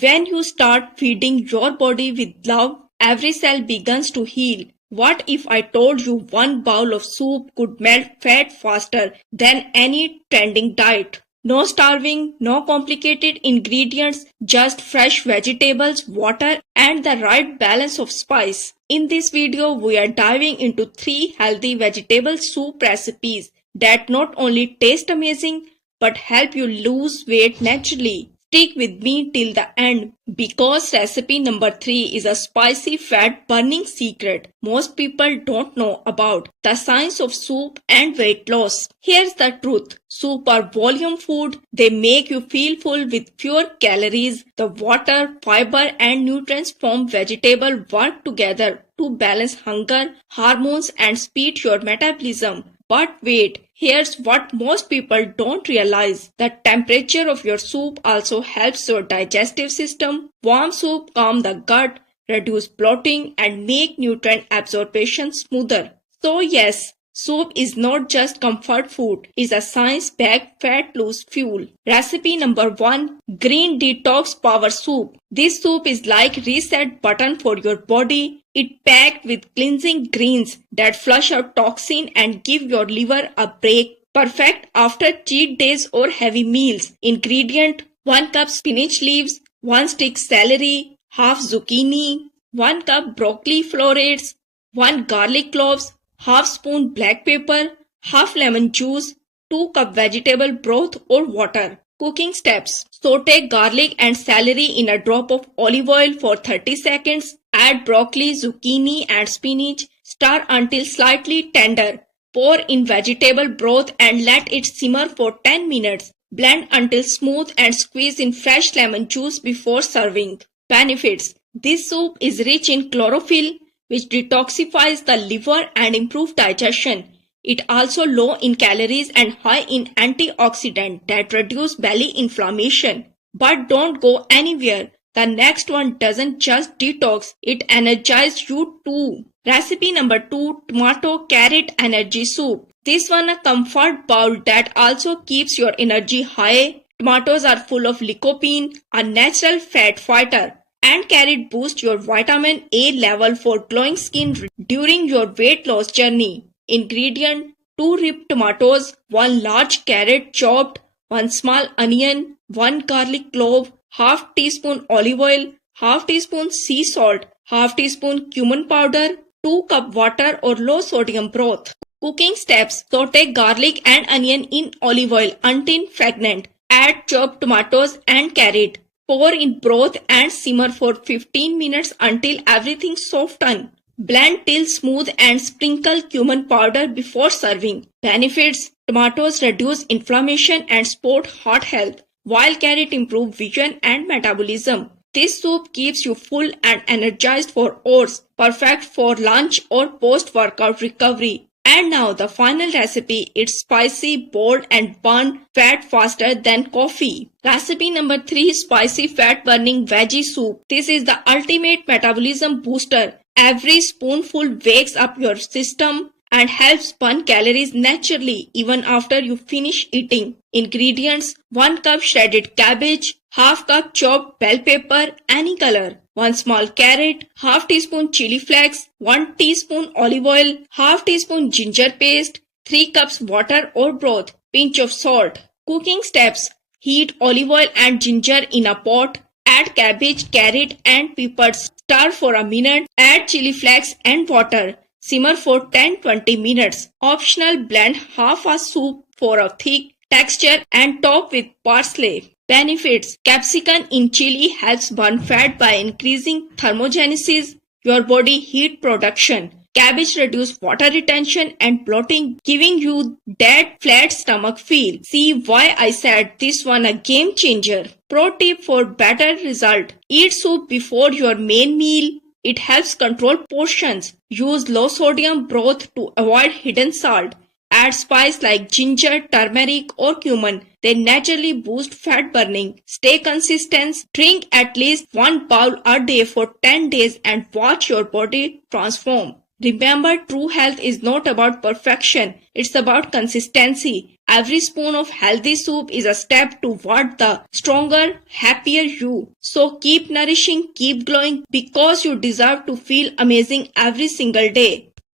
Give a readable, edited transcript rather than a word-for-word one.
When you start feeding your body with love, every cell begins to heal. What if I told you one bowl of soup could melt fat faster than any trending diet? No starving, no complicated ingredients, just fresh vegetables, water, and the right balance of spice. In this video, we are diving into 3 healthy vegetable soup recipes that not only taste amazing but help you lose weight naturally. Stick with me till the end because recipe number 3 is a spicy fat burning secret most people don't know about, the science of soup and weight loss. Here's the truth. Soup are volume food. They make you feel full with fewer calories. The water, fiber and nutrients from vegetable work together to balance hunger, hormones and speed your metabolism. But wait, here's what most people don't realize. The temperature of your soup also helps your digestive system. Warm soup calm the gut, reduce bloating and make nutrient absorption smoother. So yes, soup is not just comfort food, it's a science-backed fat loss fuel. Recipe number 1. Green Detox Power Soup. This soup is like reset button for your body. It's packed with cleansing greens that flush out toxin and give your liver a break. Perfect after cheat days or heavy meals. Ingredient: 1 cup spinach leaves, 1 stick celery, half zucchini, 1 cup broccoli florets, 1 garlic cloves, half spoon black pepper, half lemon juice, 2 cup vegetable broth or water. Cooking steps: saute garlic and celery in a drop of olive oil for 30 seconds. Add broccoli, zucchini and spinach. Stir until slightly tender. Pour in vegetable broth and let it simmer for 10 minutes. Blend until smooth and squeeze in fresh lemon juice before serving. Benefits: this soup is rich in chlorophyll, which detoxifies the liver and improves digestion. It also low in calories and high in antioxidant that reduce belly inflammation. But don't go anywhere. The next one doesn't just detox, it energizes you too. Recipe number 2. Tomato Carrot Energy Soup. This one a comfort bowl that also keeps your energy high. Tomatoes are full of lycopene, a natural fat fighter, and carrot boosts your vitamin A level for glowing skin during your weight loss journey. Ingredient: 2 ripe tomatoes, 1 large carrot chopped, 1 small onion, 1 garlic clove, half teaspoon olive oil, half teaspoon sea salt, half teaspoon cumin powder, 2 cup water or low sodium broth. Cooking steps: saute garlic and onion in olive oil until fragrant. Add chopped tomatoes and carrot. Pour in broth and simmer for 15 minutes until everything softens. Blend till smooth and sprinkle cumin powder before serving. Benefits: tomatoes reduce inflammation and support heart health, while carrot improve vision and metabolism. This soup keeps you full and energized for hours, perfect for lunch or post-workout recovery. And now the final recipe. It's spicy, bold and burn fat faster than coffee. Recipe number 3. Spicy fat burning veggie soup. This is the ultimate metabolism booster. Every spoonful wakes up your system and helps burn calories naturally even after you finish eating. Ingredients: 1 cup shredded cabbage, half cup chopped bell pepper any color, 1 small carrot, half teaspoon chili flakes, 1 teaspoon olive oil, half teaspoon ginger paste, 3 cups water or broth, pinch of salt. Cooking steps: heat olive oil and ginger in a pot. Add cabbage, carrot and peppers. Stir for a minute. Add chili flakes and water. Simmer for 10-20 minutes. Optional: blend half a soup for a thick texture and top with parsley. Benefits: capsicum in chili helps burn fat by increasing thermogenesis, your body heat production. Cabbage reduces water retention and bloating, giving you that flat stomach feel. See why I said this one a game changer. Pro tip for better result: eat soup before your main meal. It helps control portions. Use low sodium broth to avoid hidden salt. Add spice like ginger, turmeric or cumin. They naturally boost fat burning. Stay consistent. Drink at least 1 bowl a day for 10 days and watch your body transform. Remember, true health is not about perfection. It's about consistency. Every spoon of healthy soup is a step toward the stronger, happier you. So keep nourishing, keep glowing because you deserve to feel amazing every single day.